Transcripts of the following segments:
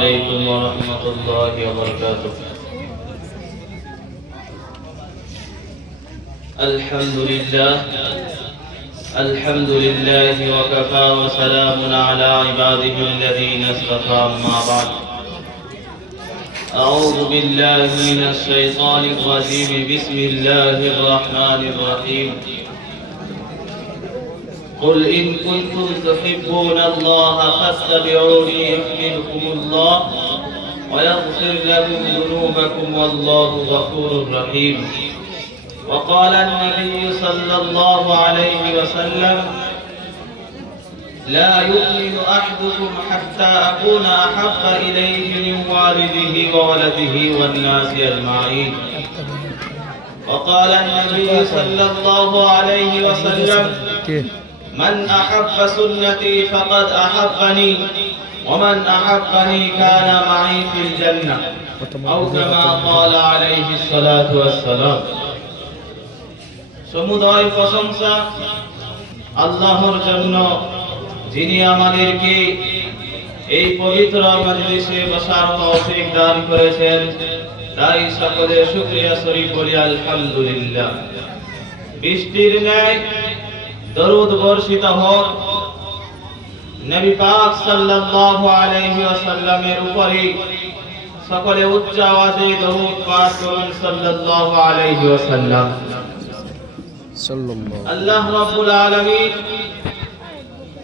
عليكم ورحمة الله وبركاته. الحمد لله الحمد لله وكفى وسلام على عباده الذين اصطفى أما بعد. أعوذ بالله من الشيطان الرجيم. بسم الله الرحمن الرحيم. قل إن كنتم تحبون الله فاتبعوني يحببكم الله ويغفر لكم ذنوبكم والله غفور رحيم. وقال النبي صلى الله عليه وسلم لا يؤمن أحدكم حتى أكون أحب إليه من والده وولده والناس أجمعين. وقال النبي صلى الله عليه وسلم من أحب سنتي فقد أحبني ومن أحبني كان معي في الجنة أو كما قال عليه الصلاة والسلام সমুদয় প্রশংসা আল্লাহর জন্য যিনি আমাদেরকে এই পবিত্র মজলিসে বসার তৌফিক দান করেছেন তাই সকলে শুকরিয়া শরীফ বলি আলহামদুলিল্লাহ বৃষ্টির ন্যায় দরুদ বর্ষিত হোক। নবী পাক সাল্লাল্লাহু আলাইহি ওয়াসাল্লামের উপরে সকলে উচ্চ আওয়াজে দরুদ পাঠ করুন সাল্লাল্লাহু আলাইহি ওয়াসাল্লাম। সাল্লাল্লাহু আল্লাহ রাব্বুল আলামিন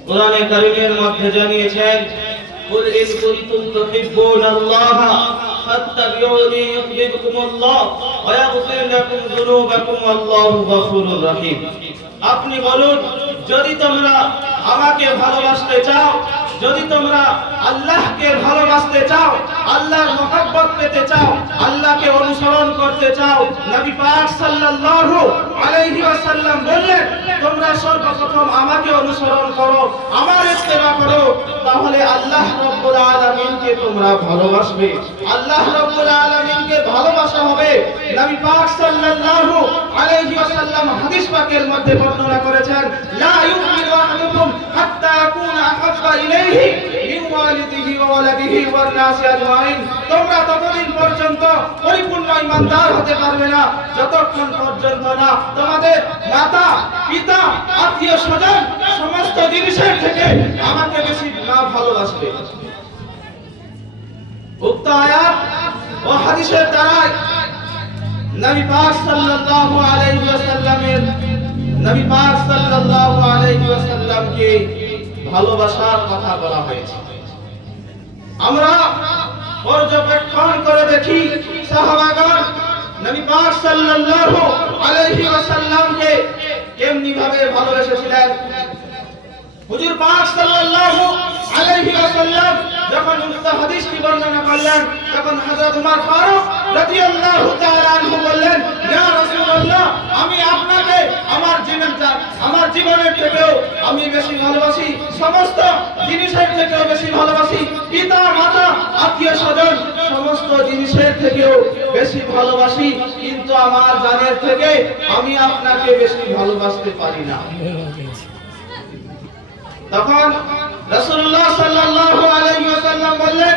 কোরআনে কারীমের মধ্যে জানিয়েছেন কুল ইন কুনতুম তুহিব্বুনাল্লাহা ফাত্তাবিউনি ইউহিব্বুকুমুল্লাহ ওয়া ইয়াগফির লাকুম যুনুবাকুম ওয়াল্লাহু গফুরুর রহিম। আপনি বলুন, যদি তোমরা আমাকে ভালোবাসতে চাও, যদি তোমরা আল্লাহকে ভালোবাসতে চাও, আল্লাহর মহব্বত পেতে চাও, আল্লাহকে অনুসরণ করতে চাও, নবী পাক সাল্লাল্লাহু আলাইহি ওয়াসাল্লাম বললেন, তোমরা সর্বপ্রথম আমাকে অনুসরণ করো, আমার ইত্তেবা করো, তাহলে আল্লাহ রাব্বুল আলামিনকে তোমরা ভালোবাসবে। আল্লাহ রাব্বুল আলামিনকে ভালোবাসা হবে। নবী পাক সাল্লাল্লাহু আলাইহি ওয়াসাল্লাম হাদিস পাকের মধ্যে বর্ণনা করেছেন, লা ইউমিনু আহাদুকুম হাত্তা আকুনা আহাব্বা ইলাইহি মিন ওয়ালিদিহি ওয়া ওয়ালাদিহি ওয়ান নাসি আজমাইন। তোমরা ততদিন পর্যন্ত পরিপূর্ণ ঈমানদার হতে পারবে না, যতক্ষণ পর্যন্ত না তোমাদের মাতা, পিতা, আত্মীয় স্বজন সমস্ত জিনিসের থেকে আমাকে বেশি না ভালোবাসবে। উক্ত আয়াত ও হাদিসের দ্বারাই নবী পাক সাল্লাল্লাহু আলাইহি ওয়াসাল্লামের নবী পাক সাল্লাল্লাহু আলাইহি ওয়াসাল্লামকে ভালোবাসার কথা বলা হয়েছে। আমরা পর্যবেক্ষণ করে দেখি সাহাবাগণ নবী পাক সাল্লাল্লাহু আলাইহি ওয়াসাল্লামকে কেমনি ভাবে ভালোবেসেছিলেন? হুজুর পাক সাল্লাল্লাহু আলাইহি ওয়াসাল্লাম যখন উক্ত হাদিসটি বর্ণনা করলেন তখন হযরত ওমর ফারুক রাদিয়াল্লাহু তাআলা আনহু বললেন, ইয়া রাসূলুল্লাহ, আমি আপনাকে আমার জীবনটা আমার জীবনের থেকেও আমি বেশি ভালোবাসি, সমস্ত জিনিসের থেকেও বেশি ভালোবাসি, পিতা, মাতা, আত্মীয় স্বজন, সমস্ত জিনিসের থেকেও বেশি ভালোবাসি, কিন্তু আমার জানের থেকে আমি আপনাকে বেশি ভালোবাসতে পারি না। তখন রাসূলুল্লাহ সাল্লাল্লাহু আলাইহি ওয়াসাল্লাম বললেন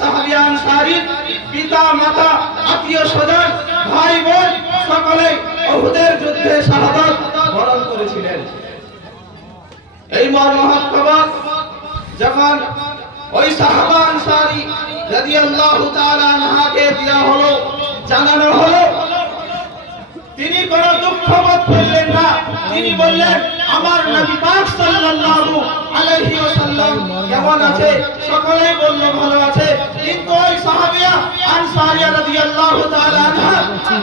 এক সাহাবিয়া আনসারীর পিতা, মাতা, আত্মীয় স্বজন, ভাই, বোন, সকলে উহুদের যুদ্ধে শাহাদাত বরণ করেছিলেন। এই মর্মহৎ খবর যখন ওই সাহাবা আনসারী রাদিয়াল্লাহু তাআলা আনহাকে দেওয়া হলো, জানানো হলো তিনি কোন দুঃখ বোধ করলেন না। তিনি বললেন, আমার নবী পাক সাল্লাল্লাহু আলাইহি ওয়াসাল্লাম কেমন আছে? সকলেই বলল, ভালো আছে। কিন্তু ওই সাহাবিয়া আনসারিয়া রাদিয়াল্লাহু তাআলা আনহা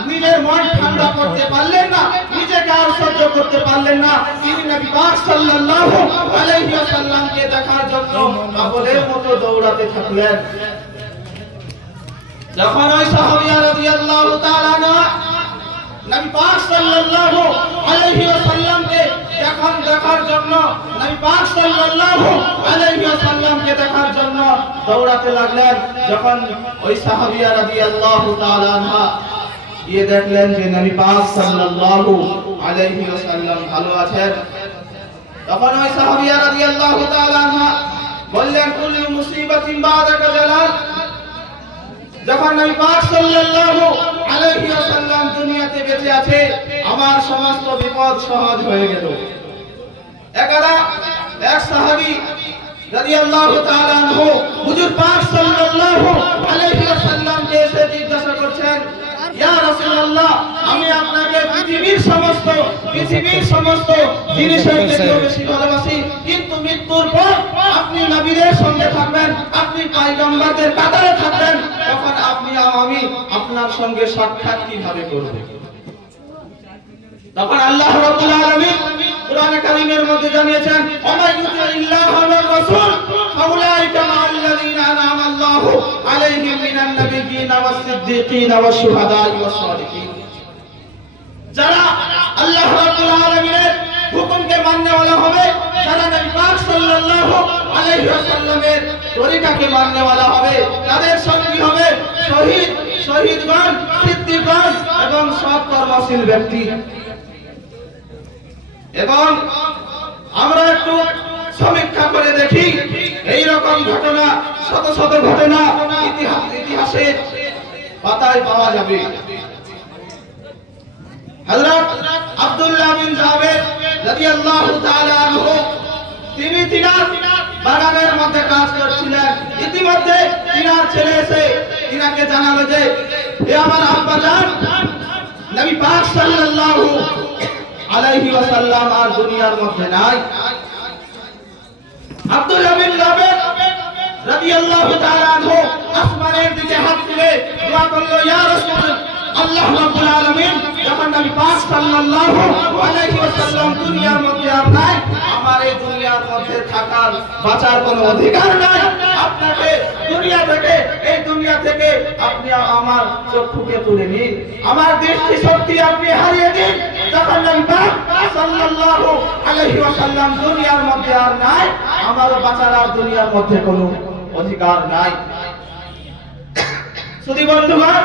নিজের মন ঠান্ডা করতে পারলেন না, নিজেকে আর সহ্য করতে পারলেন না। তিনি নবী পাক সাল্লাল্লাহু আলাইহি ওয়াসাল্লামকে দেখার জন্য পাগলের মতো দৌড়াতে থাকলেন। যখন ওই সাহাবিয়া রাদিয়াল্লাহু নবী পাক সাল্লাল্লাহু আলাইহি ওয়াসাল্লামকে দেখান দেখার জন্য, নবী পাক সাল্লাল্লাহু আলাইহি ওয়াসাল্লামকে দেখার জন্য দৌড়াতে লাগলেন। যখন ওই সাহাবিয়া রাদিয়াল্লাহু তাআলা আনহা গিয়ে দেখলেন যে নবী পাক সাল্লাল্লাহু আলাইহি ওয়াসাল্লাম ভালো আছেন, তখন ওই সাহাবিয়া রাদিয়াল্লাহু তাআলা আনহা বললেন, কুল্লু মুসিবাতিন বাদাকা জালাল। যখন নবী পাক সাল্লাল্লাহু দুনিয়াতে বেঁচে আছে, আমার সমস্ত বিপদ সহজ হয়ে গেল। একদা এক আমি আপনাকে পৃথিবীর সমস্ত পৃথিবীর সমস্ত ভালোবাসি, কিন্তু আপনি নবীদের সঙ্গে থাকবেন, আপনি পয়গম্বরদের কাতারে থাকবেন তখন আপনি আর আমি আপনার সঙ্গে সাক্ষাৎ কীভাবে করব? তখন আল্লাহ রাব্বুল আলামিন কোরআনে কারীমের মধ্যে জানিয়েছেন ওয়া ইল্লাহ ওয়া রাসূল, ফাউলাইকা মা'আল্লাযীনা আন'আমা আল্লাহু আলাইহিম মিনান নাবিয়্যিনা ওয়াস সিদ্দীকিনা ওয়াশ শুহাদা'i ওয়াস সালিহিন যারা আল্লাহ রাব্বুল আলামিনের হুকুমকে মাননেওয়ালা হবে। যারা নবী পাক সাল্লাল্লাহু আলাইহি ওয়াসাল্লামের তরিকাকে মাননেওয়ালা হবে। তাদের সঙ্গী হবে শহীদ, শহীদগণ, সিদ্দিকগণ এবং সৎ কর্মশীল ব্যক্তি। এবং আমরা একটু সমীক্ষা করে দেখি এই রকম ঘটনা, শত শত ঘটনা ইতিহাস ইতিহাসের পাতায় পাওয়া যাবে। হযরত আব্দুল্লাহ বিন জাবের রাদিয়াল্লাহু তাআলা আনহু, তিনি তিনার বাগানের মধ্যে কাজ করছিলেন। ইতিমধ্যে তিনার ছেলে এসে যে, এ আমার আব্বা জান নবী পাক সাল্লাল্লাহু আলাইহি ওয়াসাল্লাম আর দুনিয়ার মধ্যে নাই। আব্দুল্লাহ বিন জাবের রাদিয়াল্লাহু তাআলা আনহু আসমানের দিকে হাত তুলে আল্লাহ রাব্বুল আলামিন যখন নবী পাক সাল্লাল্লাহু আলাইহি ওয়াসাল্লাম দুনিয়ার মধ্যে আর নাই আমার এই দুনিয়ার মধ্যে থাকার, বাঁচার কোনো অধিকার নাই। আপনাকে দুনিয়া থেকে, এই দুনিয়া থেকে আপনি আমার চক্ষুকে তুলে নিন। আমার দৃষ্টি শক্তি আপনি হারিয়ে দিন। যখন নবী পাক সাল্লাল্লাহু আলাইহি ওয়াসাল্লাম দুনিয়ার মধ্যে আর নাই, আমার বাঁচার আর দুনিয়ার মধ্যে কোনো অধিকার নাই। শুধু বন্ধুগণ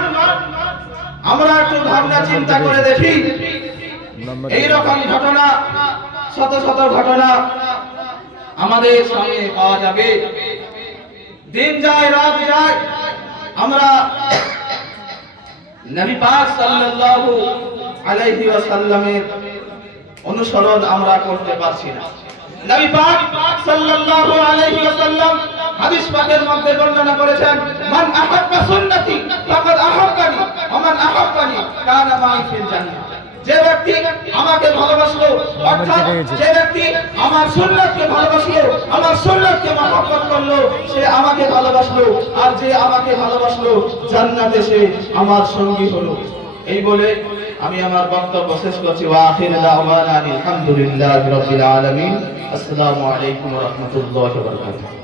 আমরা একটু ভাবনা চিন্তা করে দেখি। এই রকম ঘটনা, শত শত ঘটনা আমাদের সামনে পাওয়া যাবে। দিন যায়, রাত যায়। আমরা নবী পাক সাল্লাল্লাহু আলাইহি ওয়াসাল্লামের অনুসরণ আমরা করতে পারছি না। নবী পাক সাল্লাল্লাহু আলাইহি ওয়াসাল্লাম হাদিস পাকের মধ্যে বর্ণনা করেছেন, মান আহাব্বা সুন্নতি, ফাকাদ আহাব্বানি ওয়া মান আহাব্বানি কানা মাই ফিল জান্নাহ। যে ব্যক্তি আমাকে ভালোবাসলো, অর্থাৎ যে ব্যক্তি আমার সুন্নাতকে ভালোবাসলো, আমার সুন্নাতকে মহব্বত করল, সে আমাকে ভালোবাসলো। আর যে আমাকে ভালোবাসলো, জান্নাতে সে আমার সঙ্গী হলো। এই বলে আমি আমার বক্তব্য শেষ করছি। ওয়া আখির দাওয়ানা আলহামদুলিল্লাহি রাব্বিল আলামিন। আসসালামু আলাইকুম ওয়া রাহমাতুল্লাহি ওয়া বারাকাতুহু।